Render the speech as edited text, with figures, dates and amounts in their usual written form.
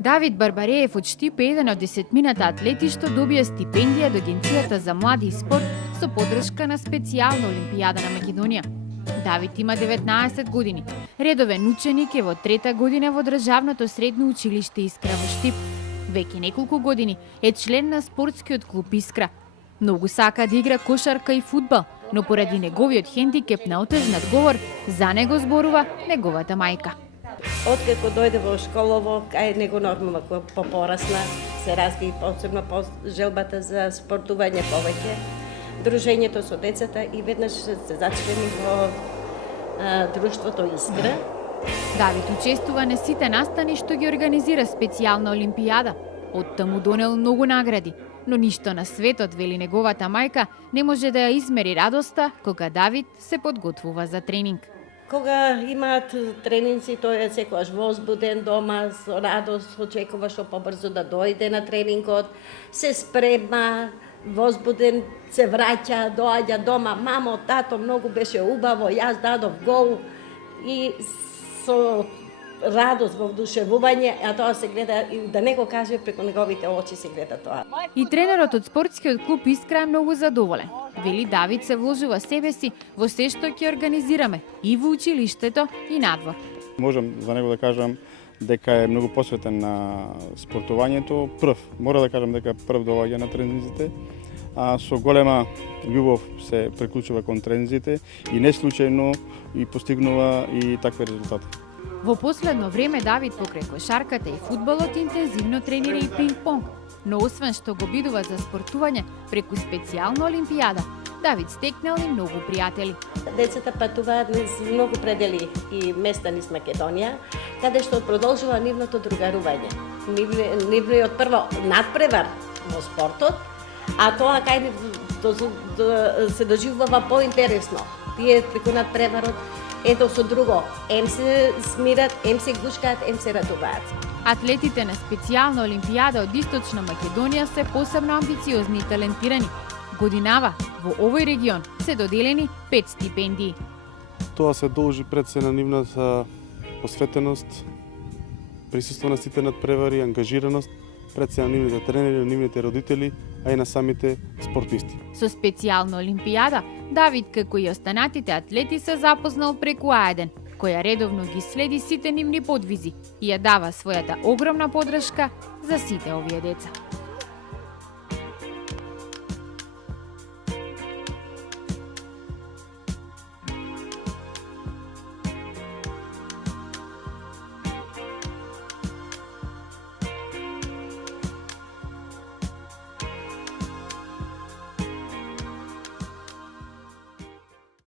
Давид Барбареев од Штип е еден од 10-мината атлети што добија стипендија од Агенцијата за млади и спорт со поддршка на специјална Олимпијада на Македонија. Давид има 19 години. Редовен ученик е во 3-та година во државното средно училиште Искра во Штип. Веќе неколку години е член на спортскиот клуб Искра. Многу сака да игра кошарка и фудбал, но поради неговиот хендикеп на отеж надговор, за него зборува неговата мајка. Откако дојде во школово, кај него нормално кога порасна, се разви посебно по желбата за спортување повеќе, дружењето со децата и веднаш се зачлени во друштвото Искра. Давид учествува на сите настани што ги организира специјална Олимпијада. Од таму донел многу награди, но ништо на светот, вели неговата мајка, не може да ја измери радоста кога Давид се подготвува за тренинг. Кога имаат тренинзи, тој е секогаш возбуден дома, со радост очекува што побрзо да дојде на тренингот, се спрема, возбуден, се враќа, доаѓа дома, мамо, тато, многу беше убаво, јас дадов гол и со радост во вдушевување, а тоа се гледа и да не го каже преку неговите очи се гледа тоа. И тренерот од спортскиот клуб Искра е многу задоволен. Вели Давид се вложува себе си во се што ќе организираме и во училиштето и надвор. Можам за него да кажам дека е многу посветен на спортувањето. Мора да кажам дека прв доаѓа на тренинзите, а со голема љубов се приклучува кон тренинзите и не случајно и постигнува и такви резултати. Во последно време Давид покрај кошарката и фудбалот интензивно тренира и пинг-понг, но освен што го бидува за спортување преку специјална Олимпијада, Давид стекнал и многу пријатели. Децата патуваат низ многу предели и места низ Македонија, каде што продолжува нивното другарување. Нивниот прво надпревар во спортот, а тоа кај нив се доживува поинтересно. Тие преку надпреварот ето со друго, ем се смират, ем се гушкаат, ем се радуваат. Атлетите на специјална Олимпијада од Источна Македонија се посебно амбициозни и талентирани. Годинава во овој регион се доделени 5 стипендии. Тоа се должи пред се на нивната посветеност, присуство на сите надпревари, ангажираност, пред се на нивните тренери, на нивните родители, а и на самите спортисти. Со специјална Олимпијада, Давид, како и останатите атлети, се запознал преку А1, која редовно ги следи сите нивни подвизи и ја дава својата огромна поддршка за сите овие деца.